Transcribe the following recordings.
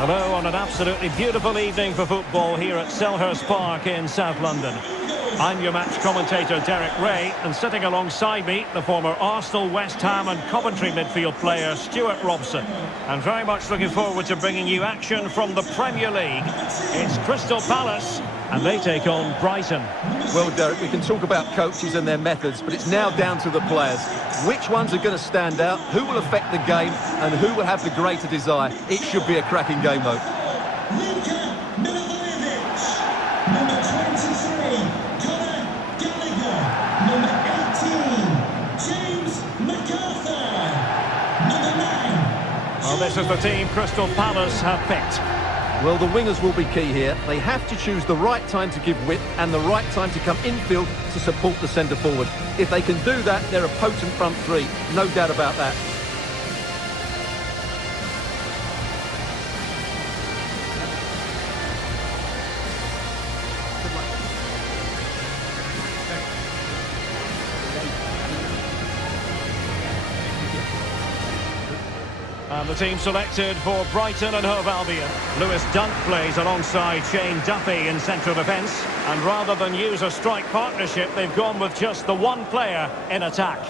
Hello on an absolutely beautiful evening for football here at Selhurst Park in South London. I'm your match commentator Derek Ray, and sitting alongside me, the former Arsenal, West Ham and Coventry midfield player Stuart Robson. And very much looking forward to bringing you action from the Premier League. It's Crystal Palace, and they take on Brighton. Well, Derek, we can talk about coaches and their methods, but it's now down to the players. Which ones are going to stand out, who will affect the game, and who will have the greater desire? It should be a cracking game, though. Well, this is the team Crystal Palace have picked. Well, the wingers will be key here. They have to choose the right time to give width and the right time to come infield to support the centre forward. If they can do that, they're a potent front three. No doubt about that. And the team selected for Brighton and Hove Albion. Lewis Dunk plays alongside Shane Duffy in central defence. And rather than use a strike partnership, they've gone with just the one player in attack.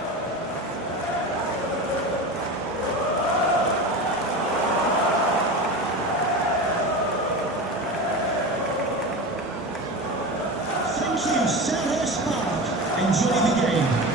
Thank you, Selhurst Park. Enjoy the game.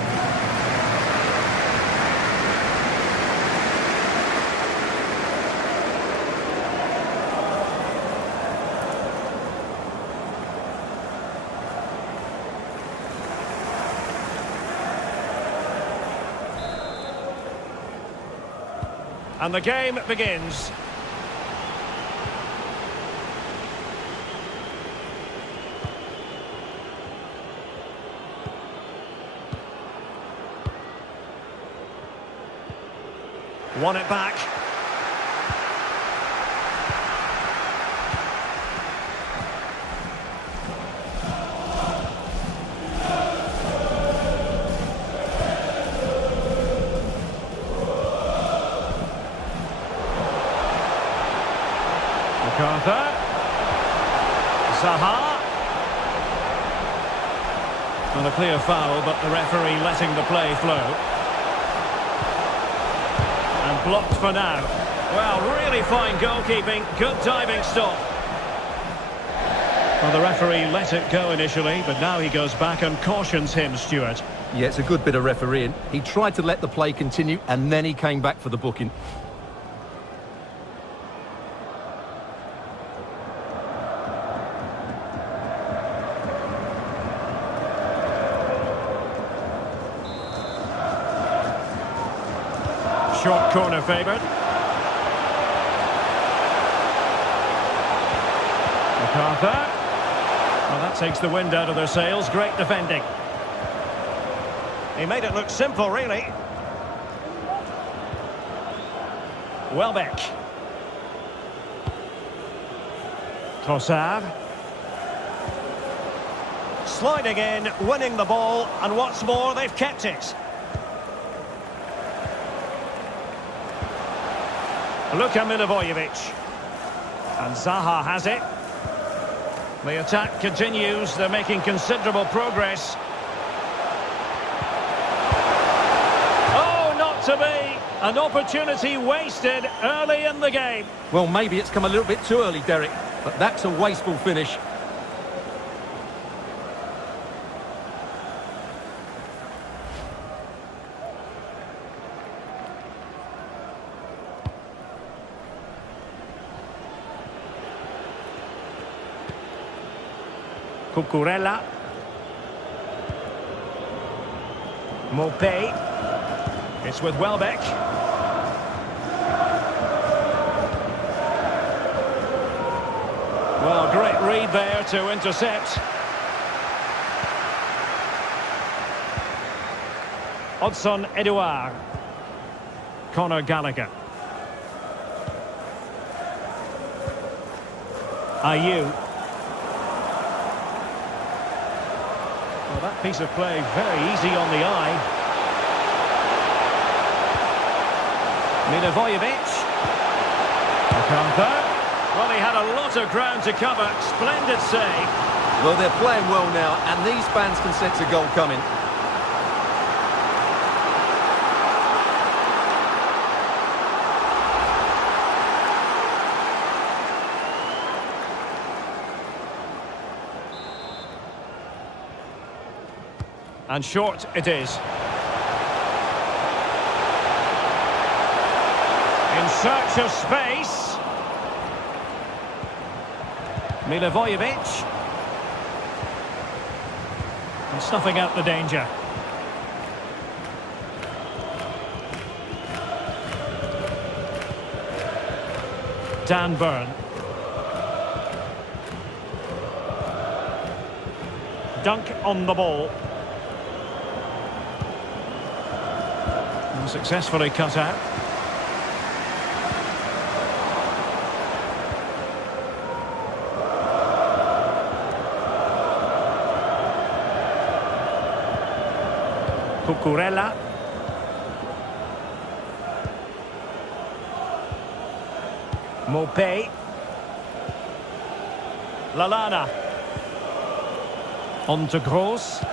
And the game begins. Won it back. MacArthur. Zaha. Not a clear foul, but the referee letting the play flow. And blocked for now. Well, really fine goalkeeping. Good diving stop. Well, the referee let it go initially, but now he goes back and cautions him, Stuart. Yeah, it's a good bit of refereeing. He tried to let the play continue, and then he came back for the booking. Short corner favoured. MacArthur. Well, that takes the wind out of their sails. Great defending. He made it look simple, really. Welbeck. Trossard. Sliding in, winning the ball, and what's more, they've kept it. Luka Milivojevic. And Zaha has it. The attack continues. They're making considerable progress. Oh, not to be. An opportunity wasted early in the game. Well, maybe it's come a little bit too early, Derek, but that's a wasteful finish. Cucurella. Mopé. It's with Welbeck. Well, great read there to intercept. Odsonne Edouard. Conor Gallagher. Ayew. Well, that piece of play very easy on the eye. Milivojevic. MacArthur. Well, he had a lot of ground to cover. Splendid save. Well, they're playing well now, and these fans can sense a goal coming. And short it is. In search of space. Milivojevic. And snuffing out the danger. Dan Burn. Dunk on the ball. And successfully cut out. Cucurella. Mopé. Lallana. On to Gross.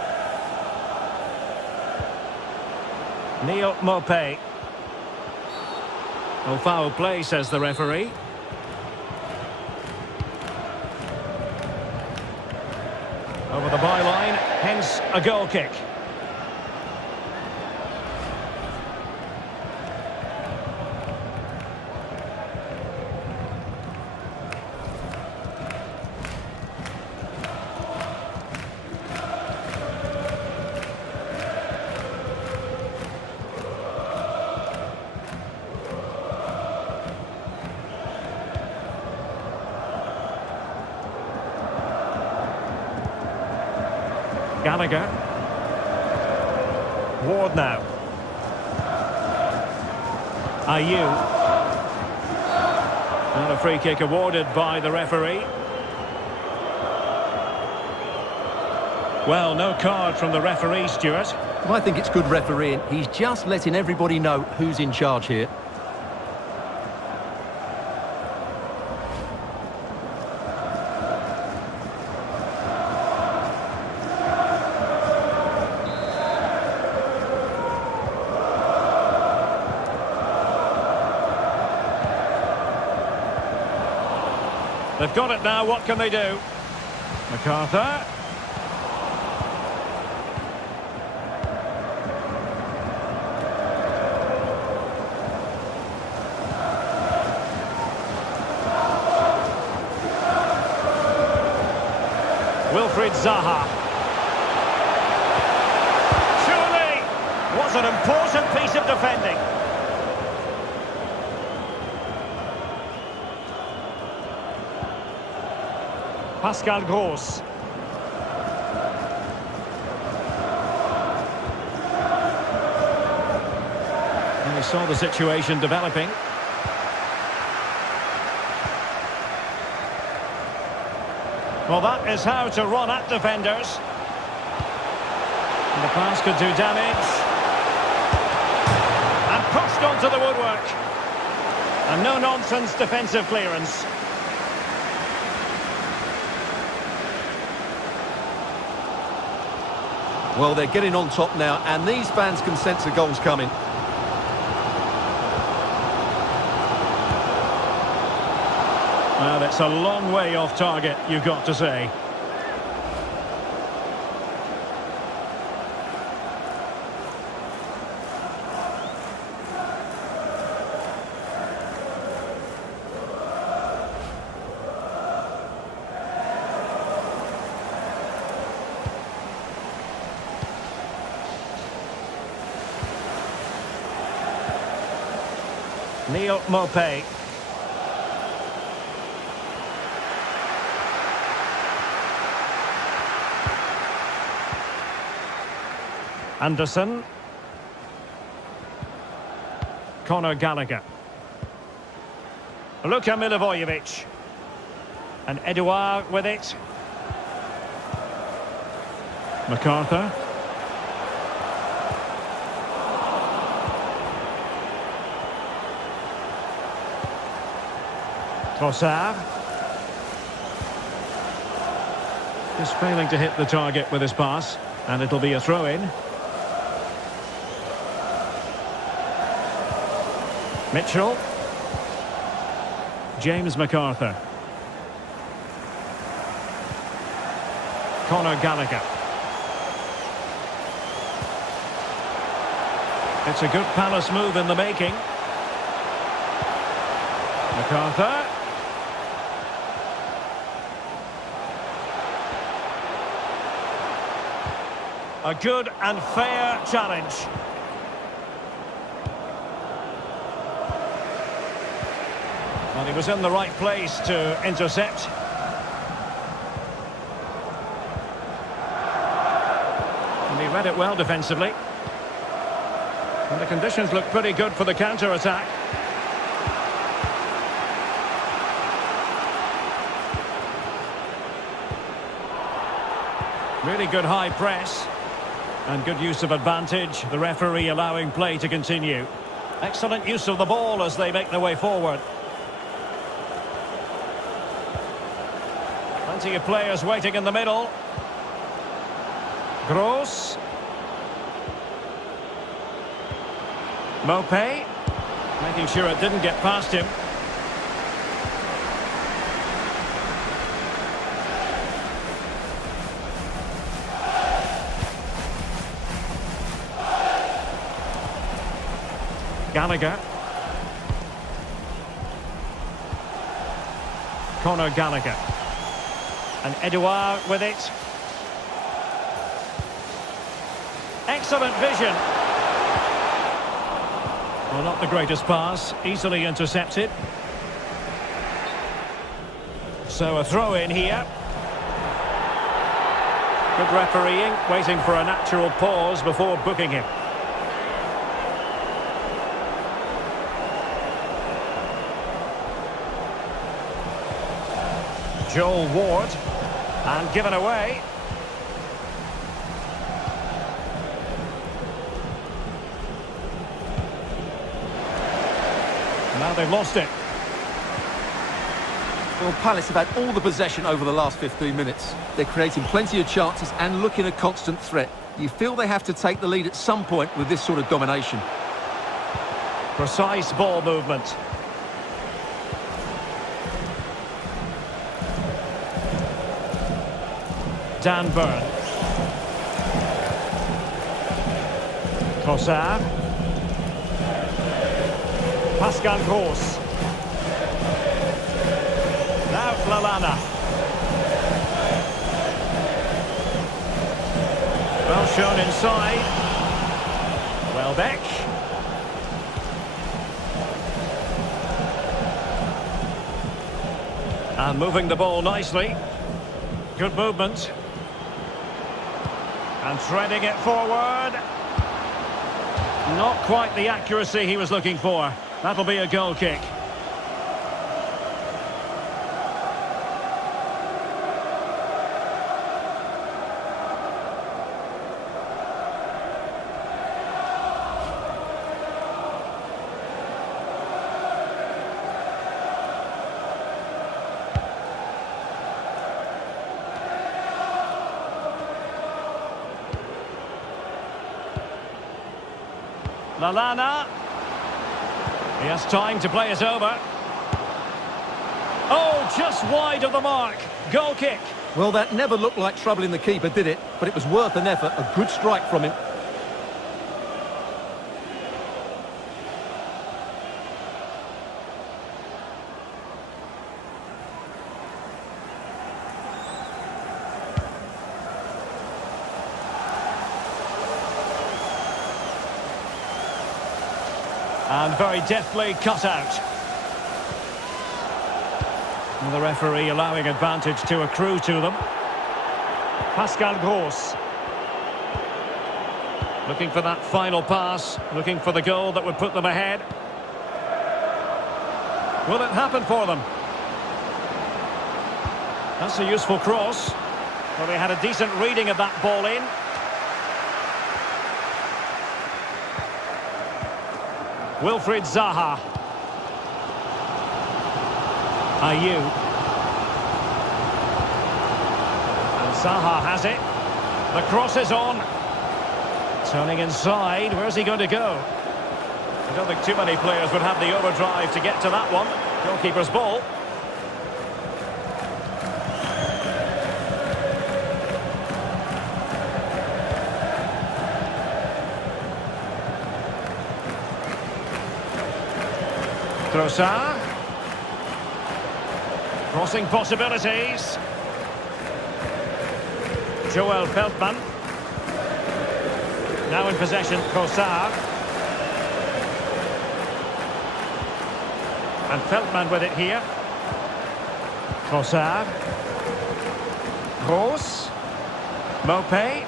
Neil Mopé. Oh, foul play, says the referee. Over the byline, hence a goal kick. Gallagher. Ward now. Ayew. And a free kick awarded by the referee. Well, no card from the referee, Stuart. I think it's good refereeing. He's just letting everybody know who's in charge here. They've got it now, what can they do? MacArthur. Wilfried Zaha. Surely was an important piece of defending. Pascal Gross. And we saw the situation developing. Well, that is how to run at defenders. And the pass could do damage. And pushed onto the woodwork. And no-nonsense defensive clearance. Well, they're getting on top now, and these fans can sense the goals coming. Well, it's a long way off target, you've got to say. Neil Mopé. Anderson. Conor Gallagher. Luka Milivojevic. And Edouard with it. MacArthur. Trossard. Just failing to hit the target with his pass. And it'll be a throw-in. Mitchell. James McArthur. Conor Gallagher. It's a good Palace move in the making. McArthur. A good and fair challenge. Well, he was in the right place to intercept. And he read it well defensively. And the conditions look pretty good for the counter-attack. Really good high press. And good use of advantage. The referee allowing play to continue. Excellent use of the ball as they make their way forward. Plenty of players waiting in the middle. Gross. Mopé. Making sure it didn't get past him. Gallagher. Conor Gallagher. And Edouard with it. Excellent vision. Well, not the greatest pass. Easily intercepted. So a throw in here. Good refereeing. Waiting for a natural pause before booking him. Joel Ward, and given away. Now they've lost it. Well, Palace have had all the possession over the last 15 minutes. They're creating plenty of chances and looking a constant threat. You feel they have to take the lead at some point with this sort of domination. Precise ball movement. Dan Burn. Trossard. Pascal Gross. Now Lallana. Well shown inside. Welbeck. And moving the ball nicely. Good movement. And threading it forward. Not quite the accuracy he was looking for. That'll be a goal kick. Lallana. He has time to play it over. Oh, just wide of the mark. Goal kick. Well, that never looked like troubling the keeper, did it? But it was worth an effort. A good strike from him. And very deftly cut out. And the referee allowing advantage to accrue to them. Pascal Gross. Looking for that final pass. Looking for the goal that would put them ahead. Will it happen for them? That's a useful cross. Well, they had a decent reading of that ball in. Wilfried Zaha. Ayew. And Zaha has it. The cross is on. Turning inside. Where's he going to go? I don't think too many players would have the overdrive to get to that one. Goalkeeper's ball. Trossard. Crossing possibilities. Joel Veltman. Now in possession, Trossard. And Veltman with it here. Trossard. Gross. Mopé.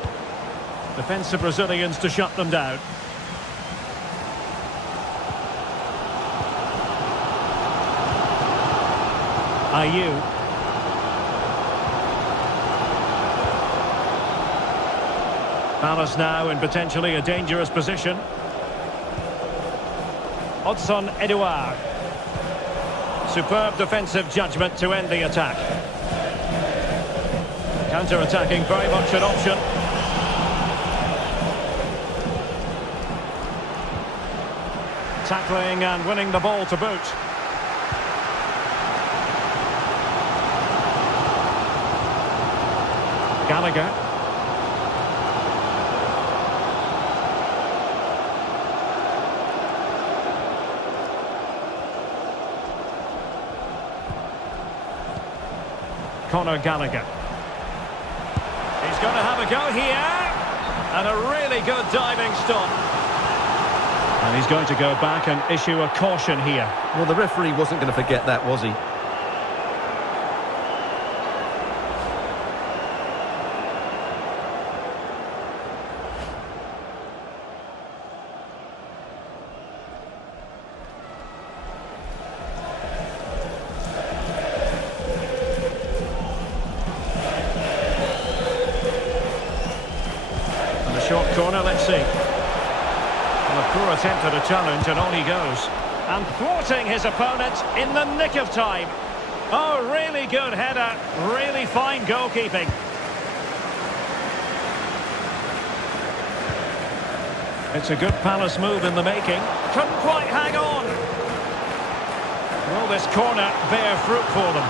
Defensive Brazilians to shut them down. Ayew. Palace now in potentially a dangerous position. Odsonne Edouard. Superb defensive judgment to end the attack. Counter-attacking very much an option. Tackling and winning the ball to boot. Gallagher. Conor Gallagher. He's going to have a go here. And a really good diving stop. And he's going to go back and issue a caution here. Well, the referee wasn't going to forget that, was he? Short corner, let's see. Well, a poor attempt at a challenge and on he goes. And thwarting his opponent in the nick of time. Oh, really good header. Really fine goalkeeping. It's a good Palace move in the making. Couldn't quite hang on. Will this corner bear fruit for them?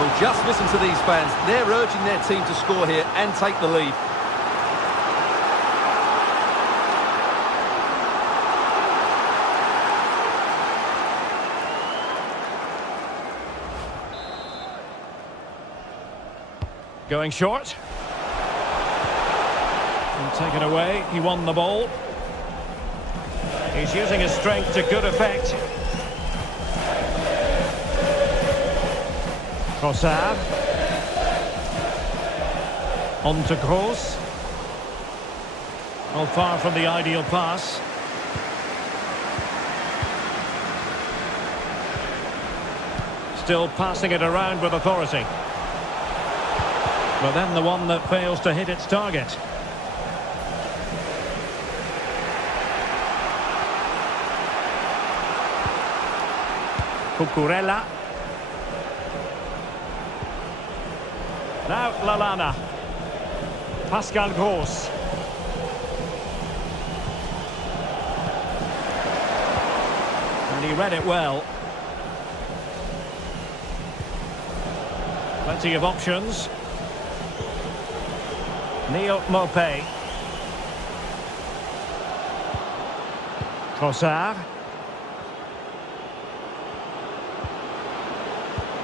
Well, just listen to these fans. They're urging their team to score here and take the lead. Going short. And taken away. He won the ball. He's using his strength to good effect. Trossard. On to Gross. Well, far from the ideal pass. Still passing it around with authority. But then the one that fails to hit its target. Cucurella. Now Lallana. Pascal Gross. And he read it well. Plenty of options. Neil Mopé. Trossard.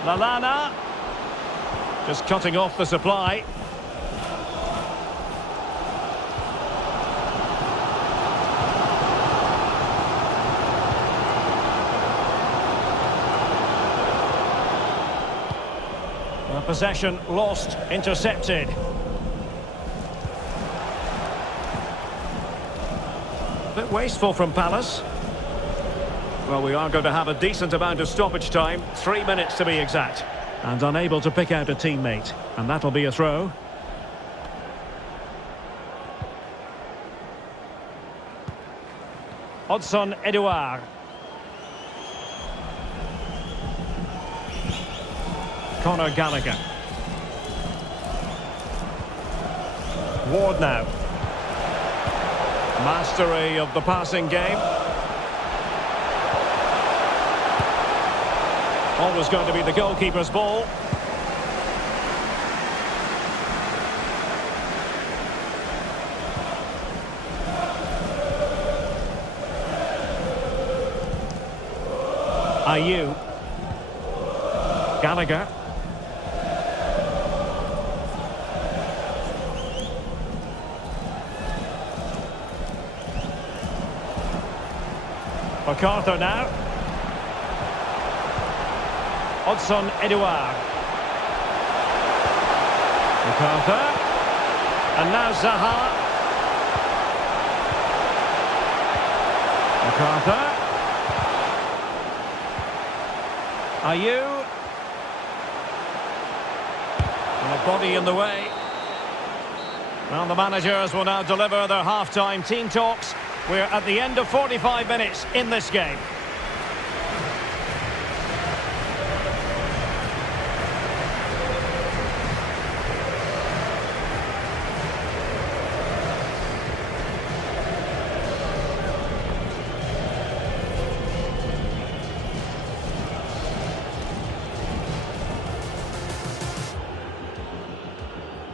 Lallana. Just cutting off the supply. Well, possession lost, intercepted. Bit wasteful from Palace. Well, we are going to have a decent amount of stoppage time, 3 minutes to be exact. And unable to pick out a teammate. And that'll be a throw. Odsonne Edouard. Conor Gallagher. Ward now. Mastery of the passing game. Always going to be the goalkeeper's ball. Ayew. Gallagher. MacArthur now. Odson Edouard. MacArthur. And now Zaha. MacArthur. Ayew. And a body in the way. Well, the managers will now deliver their half-time team talks. We're at the end of 45 minutes in this game.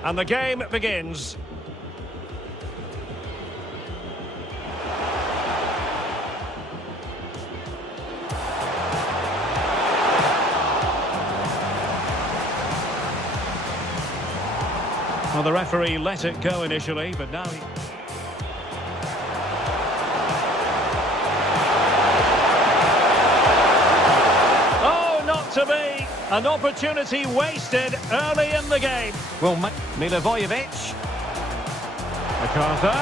And the game begins. Well, the referee let it go initially, but now he... Oh, not to be! An opportunity wasted early in the game. Well, Milivojevic. MacArthur.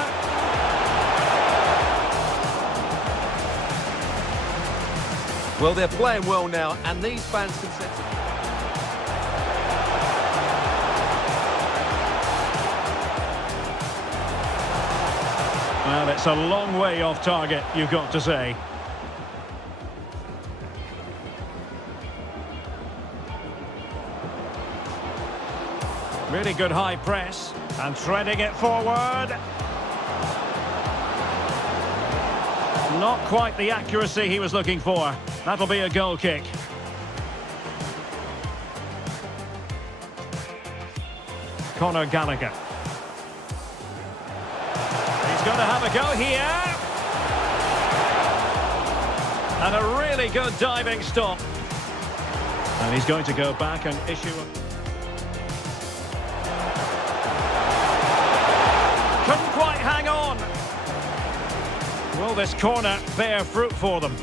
Well, they're playing well now, and these fans can sense it. Well, it's a long way off target, you've got to say. Really good high press, and threading it forward. Not quite the accuracy he was looking for. That'll be a goal kick. Conor Gallagher. Going to have a go here. And a really good diving stop. And he's going to go back and issue a... Couldn't quite hang on. Will this corner bear fruit for them?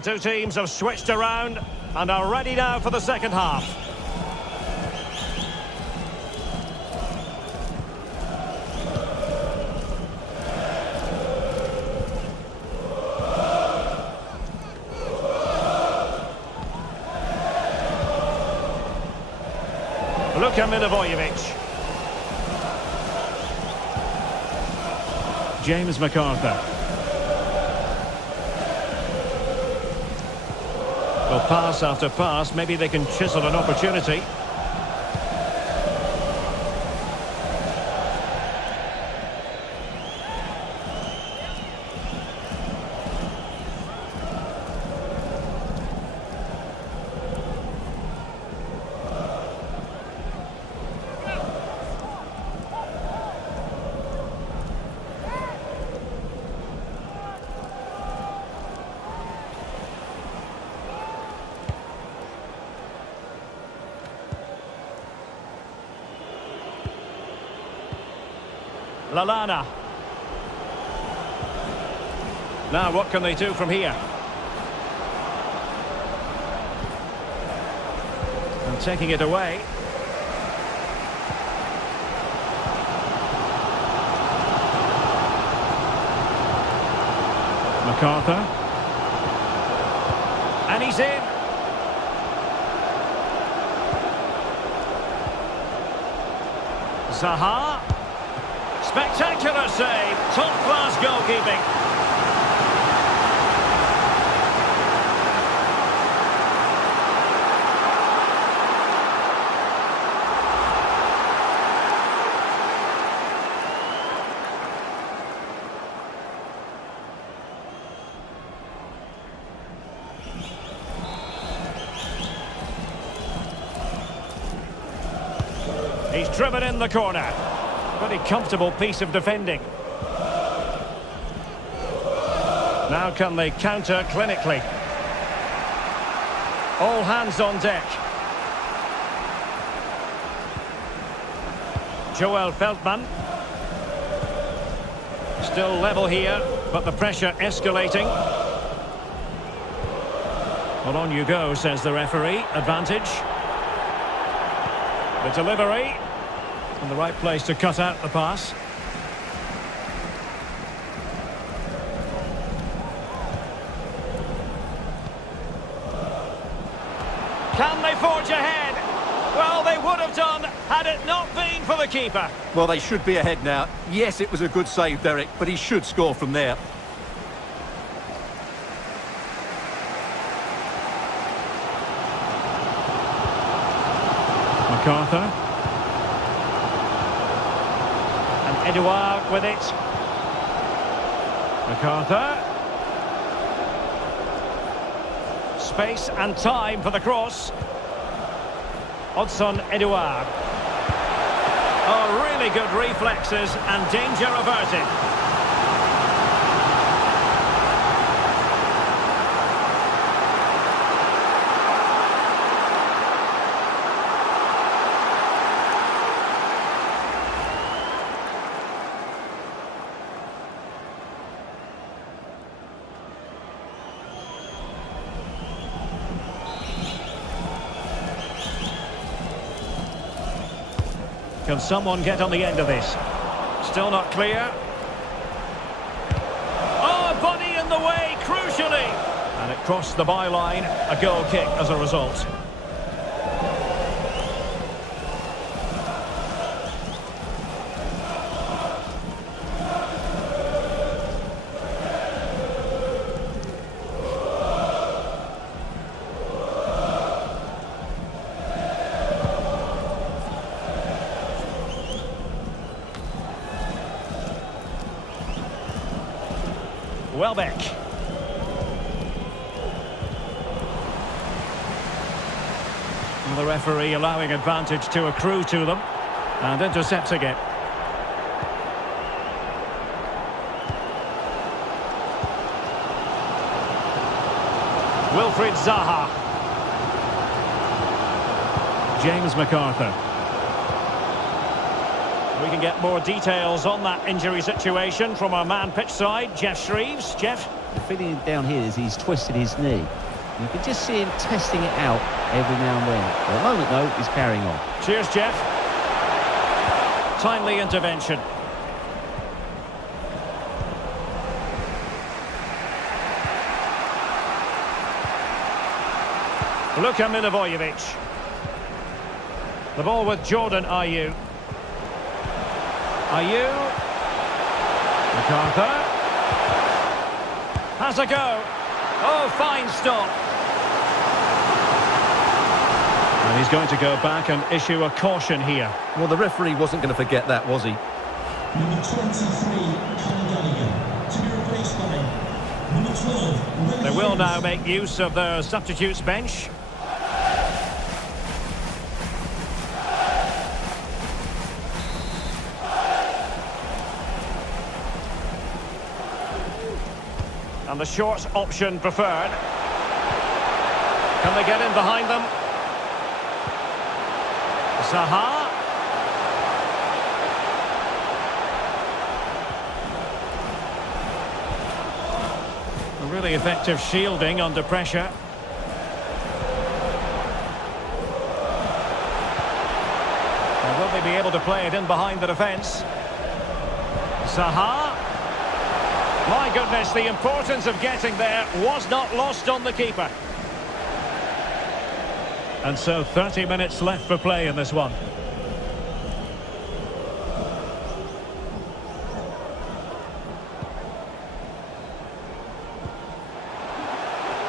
The two teams have switched around and are ready now for the second half. Luka Milivojevic. James McArthur. Well, pass after pass, maybe they can chisel an opportunity. Lallana. Now what can they do from here? And taking it away. McArthur. And he's in. Zaha. Spectacular save, top-class goalkeeping. He's driven in the corner. Pretty comfortable piece of defending. Now can they counter clinically? All hands on deck. Joel Feldman. Still level here, but the pressure escalating. Well, on you go, says the referee. Advantage. The delivery. And the right place to cut out the pass. Can they forge ahead? Well, they would have done had it not been for the keeper. Well, they should be ahead now. Yes, it was a good save, Derek, but he should score from there. McArthur. Edouard with it. McArthur. Space and time for the cross. Odsonne Edouard. Oh, really good reflexes and danger averted. Can someone get on the end of this? Still not clear. Oh, body in the way, crucially. And it crossed the byline. A goal kick as a result. Welbeck. And the referee allowing advantage to accrue to them and intercepting it. Wilfried Zaha. James McArthur. We can get more details on that injury situation from our man pitch side, Jeff Shreeves. Jeff? The feeling down here is he's twisted his knee. You can just see him testing it out every now and then. At the moment, though, he's carrying on. Cheers, Jeff. Timely intervention. Luka Milivojevic. The ball with Jordan Ayew. Ayew. MacArthur. Has a go. Oh, fine stop. And he's going to go back and issue a caution here. Well, the referee wasn't going to forget that, was he? Number 23, Conor Gallagher, to be replaced by number 12. They will now make use of their substitutes bench. And the short option preferred. Can they get in behind them? Zaha. A really effective shielding under pressure. And will they be able to play it in behind the defence? Zaha. My goodness, the importance of getting there was not lost on the keeper. And so 30 minutes left for play in this one.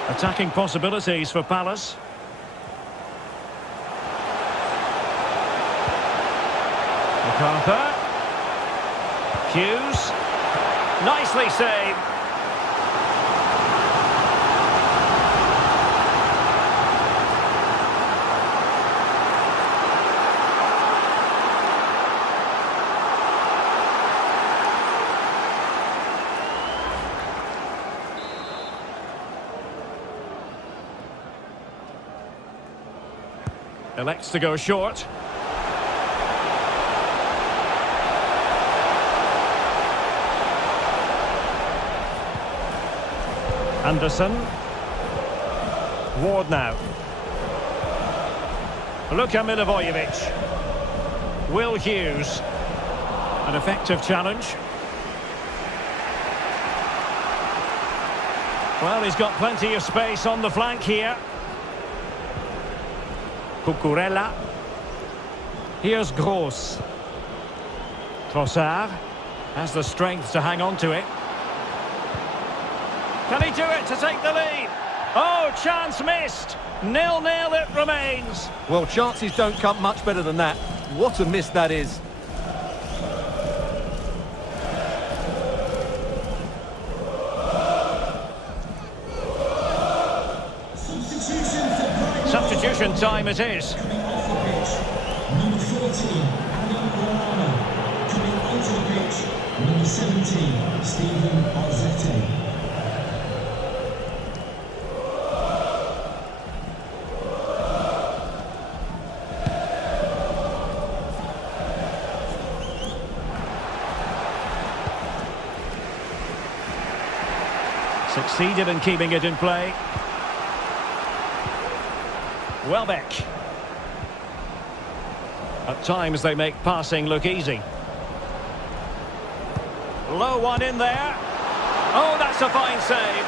Attacking possibilities for Palace. MacArthur. Hughes. Nicely saved. Elects to go short. Anderson. Ward now. Luka Milivojevic. Will Hughes. An effective challenge. Well, he's got plenty of space on the flank here. Cucurella. Here's Gross. Trossard has the strength to hang on to it. Can he do it to take the lead? Oh, chance missed. 0-0 it remains. Well, chances don't come much better than that. What a miss that is. Substitution time it is. Coming off the pitch, number 14, Adam Lallana. Coming onto the pitch, number 17, Stephen Ozzetti. Succeeded in keeping it in play. Welbeck. At times they make passing look easy. Low one in there. Oh, that's a fine save.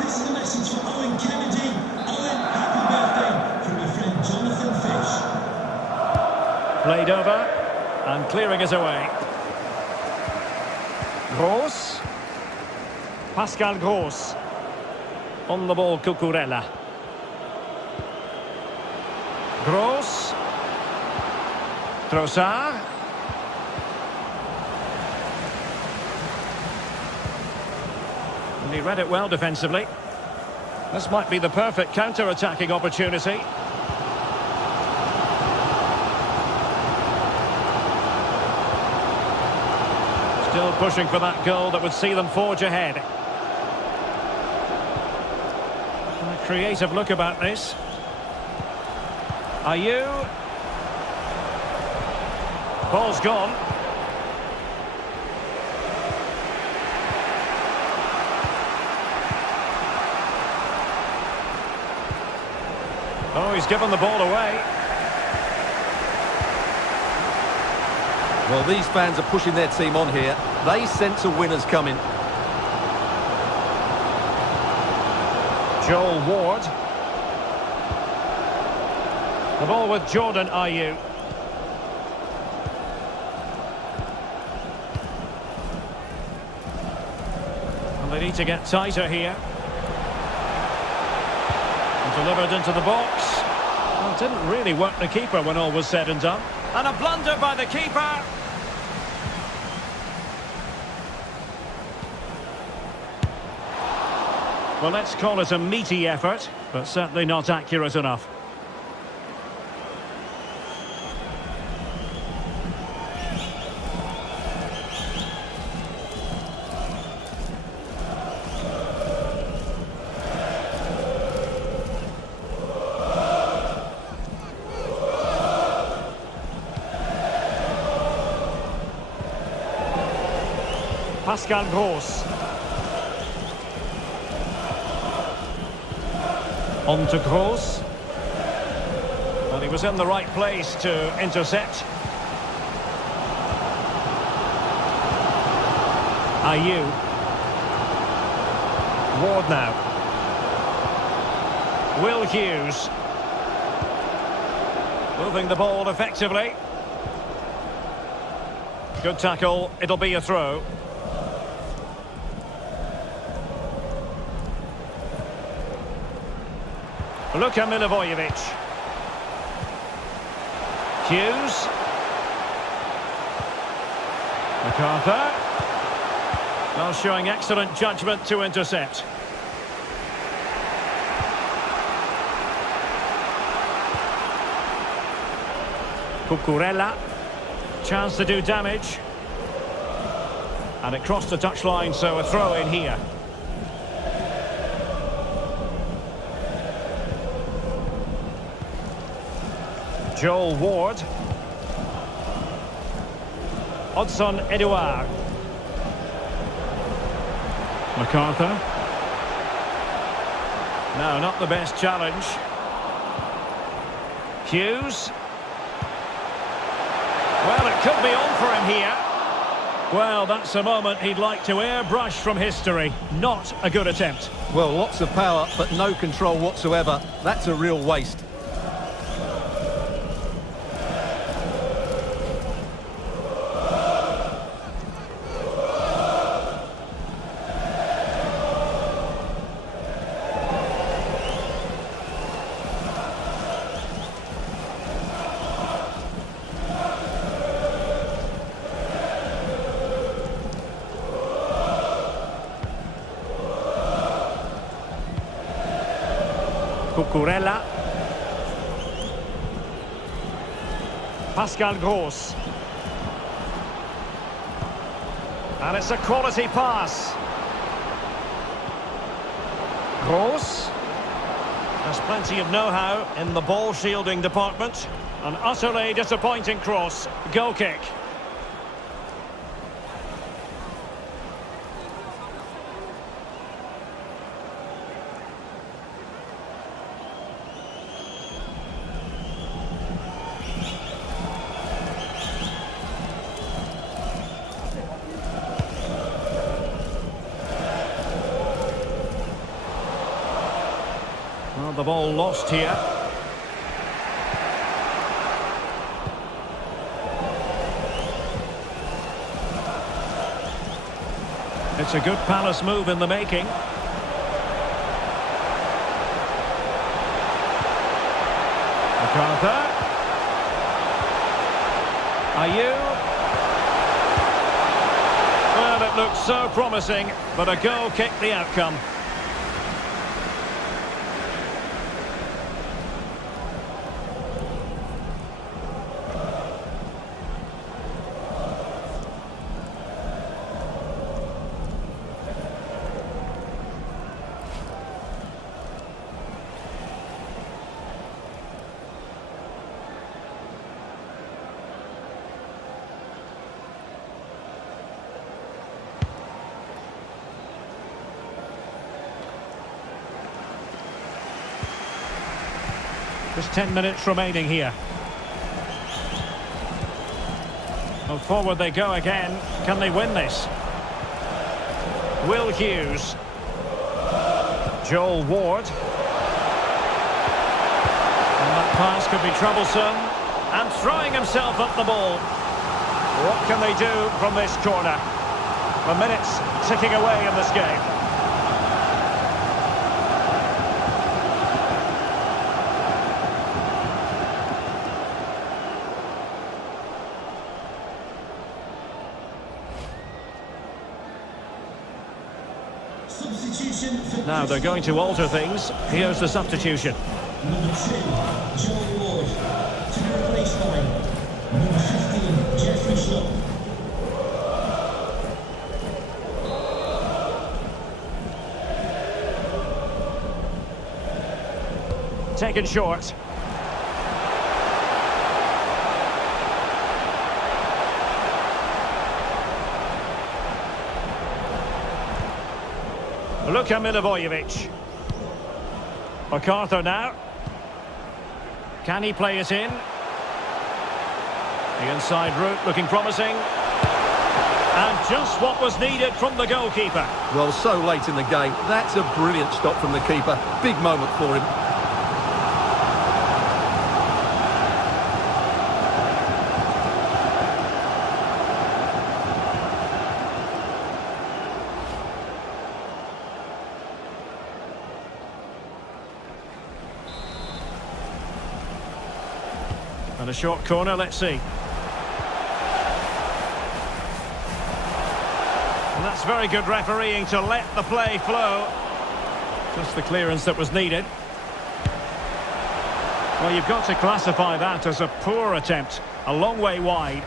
This is a message for Owen Kennedy. Owen, happy birthday from your friend Jonathan Fish. Played over and clearing it away. Gross. Pascal Gross. On the ball, Cucurella. Gross. Trossard. And he read it well defensively. This might be the perfect counter-attacking opportunity. Still pushing for that goal that would see them forge ahead. A creative look about this. Ayew. Ball's gone. Oh, he's given the ball away. Well, these fans are pushing their team on here. They sense a winner's coming. Joel Ward. The ball with Jordan Ayew. And they need to get tighter here. And delivered into the box. Well, it didn't really work the keeper when all was said and done. And a blunder by the keeper. Well, let's call it a meaty effort, but certainly not accurate enough. Pascal Gross. On to Gross. And he was in the right place to intercept. Ayew. Ward now. Will Hughes. Moving the ball effectively. Good tackle. It'll be a throw. Luka Milivojevic. Hughes. MacArthur. Now showing excellent judgment to intercept. Cucurella. Chance to do damage. And it crossed the touchline, so a throw in here. Joel Ward. Odson Edouard. MacArthur. No, not the best challenge. Hughes. Well, it could be on for him here. Well, that's a moment he'd like to airbrush from history. Not a good attempt. Well, lots of power, but no control whatsoever. That's a real waste. Cucurella. Pascal Gross. And it's a quality pass. Gross. There's plenty of know-how in the ball shielding department. An utterly disappointing cross. Goal kick. Well, the ball lost here. It's a good Palace move in the making. MacArthur. Ayew. Well, it looked so promising, but a goal kicked the outcome. Just 10 minutes remaining here. Well, forward they go again. Can they win this? Will Hughes. Joel Ward. And that pass could be troublesome. And throwing himself at the ball. What can they do from this corner? The minutes ticking away in this game. Now they're going to alter things. Here's the substitution. Number 2, Joel Ward. To be replaced by number 15, Jeffrey Schlupp. Taken short. Luka Milivojevic. MacArthur now. Can he play it in? The inside route looking promising. And just what was needed from the goalkeeper. Well, so late in the game. That's a brilliant stop from the keeper. Big moment for him. And a short corner, let's see. And that's very good refereeing to let the play flow. Just the clearance that was needed. Well, you've got to classify that as a poor attempt. A long way wide.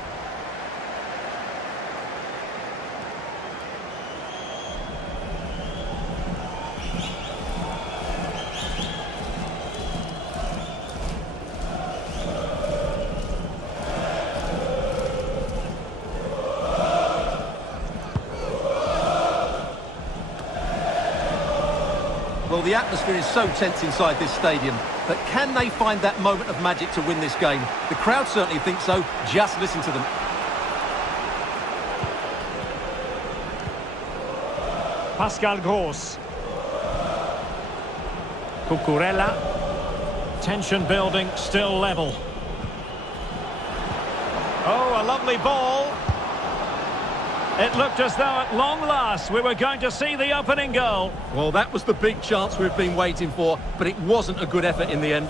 Well, the atmosphere is so tense inside this stadium, but can they find that moment of magic to win this game? The crowd certainly think so. Just listen to them. Pascal Gross. Cucurella. Tension building, still level. Oh, a lovely ball. It looked as though at long last we were going to see the opening goal. Well, that was the big chance we've been waiting for, but it wasn't a good effort in the end.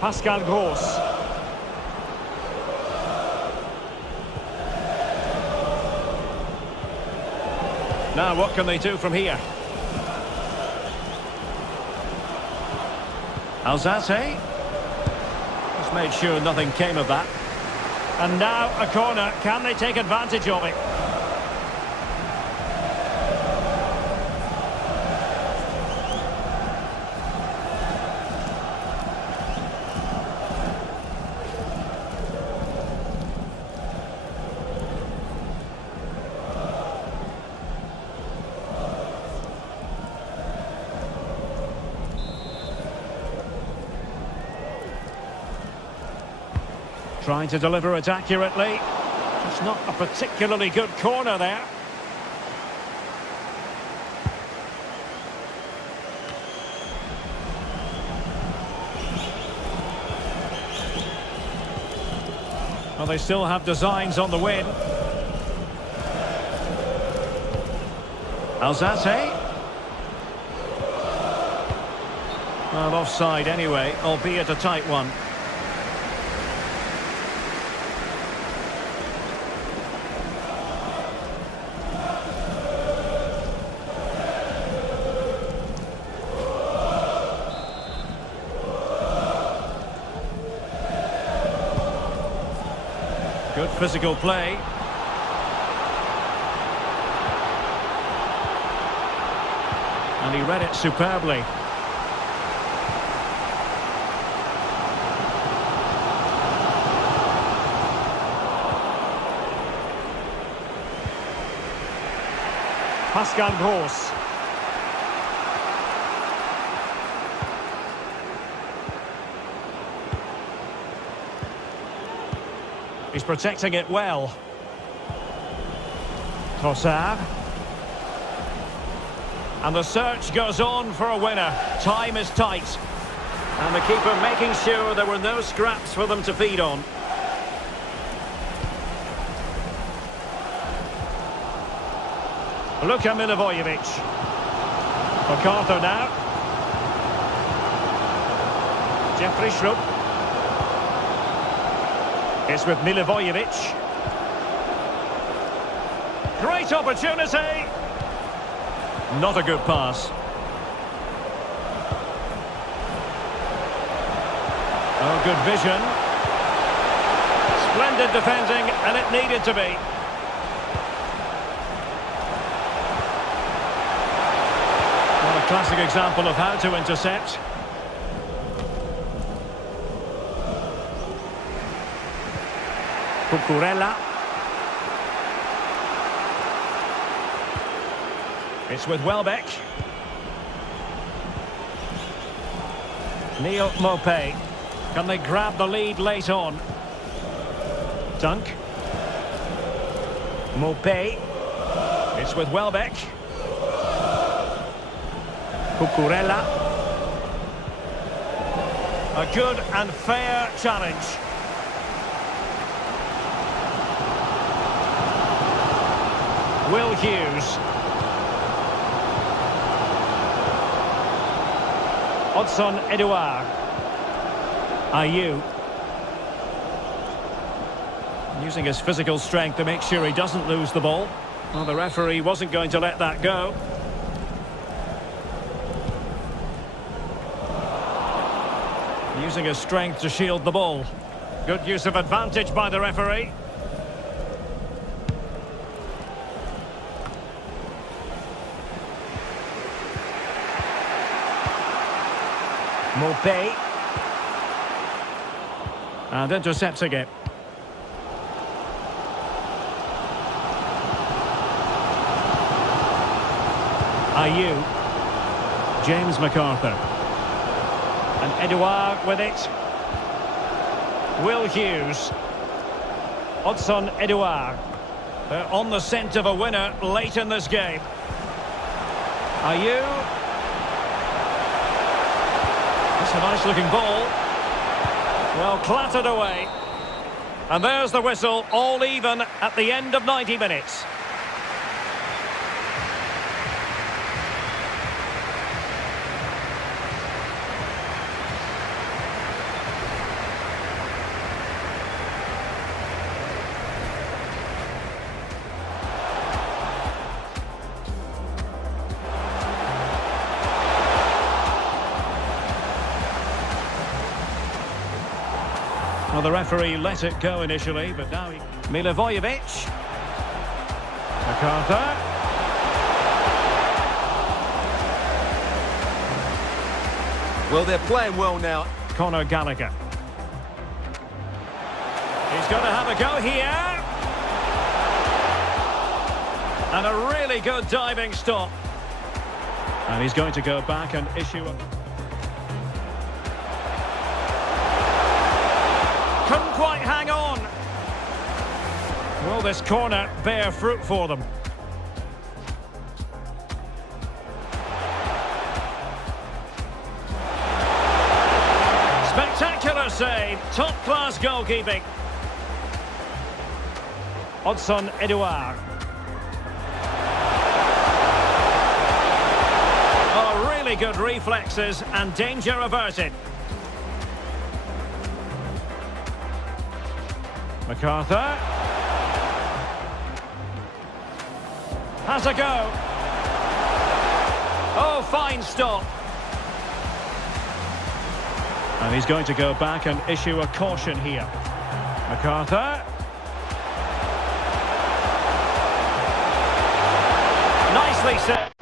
Pascal Gross. Now what can they do from here? Alzate. Just made sure nothing came of that. And now a corner. Can they take advantage of it? Trying to deliver it accurately. Just not a particularly good corner there. Well, they still have designs on the win. Alzate. Well, offside anyway, albeit a tight one. Good physical play. And he read it superbly. Pascal Gross. He's protecting it well. Trossard. And the search goes on for a winner. Time is tight. And the keeper making sure there were no scraps for them to feed on. Luka Milivojevic. MacArthur now. Jeffrey Schrupp. It's with Milivojevic. Great opportunity. Not a good pass. Oh, good vision. Splendid defending, and it needed to be. What a classic example of how to intercept. Cucurella. It's with Welbeck. Neil Maupay. Can they grab the lead late on? Dunk. Maupay. It's with Welbeck. Cucurella. A good and fair challenge. Will Hughes. Odson Edouard. Ayew. Using his physical strength to make sure he doesn't lose the ball. Well, the referee wasn't going to let that go. Using his strength to shield the ball. Good use of advantage by the referee. Maupay. And intercepting it. Ayew. James MacArthur. And Edouard with it. Will Hughes. Odson Edouard. They're on the scent of a winner late in this game. Ayew. It's a nice looking ball. Well, clattered away. And there's the whistle, all even at the end of 90 minutes. Well, the referee let it go initially, but now he... Milivojevic. MacArthur. Well, they're playing well now. Conor Gallagher. He's going to have a go here. And a really good diving stop. And he's going to go back and issue a... Couldn't quite hang on. Will this corner bear fruit for them? Spectacular save. Top-class goalkeeping. Odson Edouard. Oh, really good reflexes and danger averted. MacArthur has a go. Oh, fine stop. And he's going to go back and issue a caution here. MacArthur. nicely set.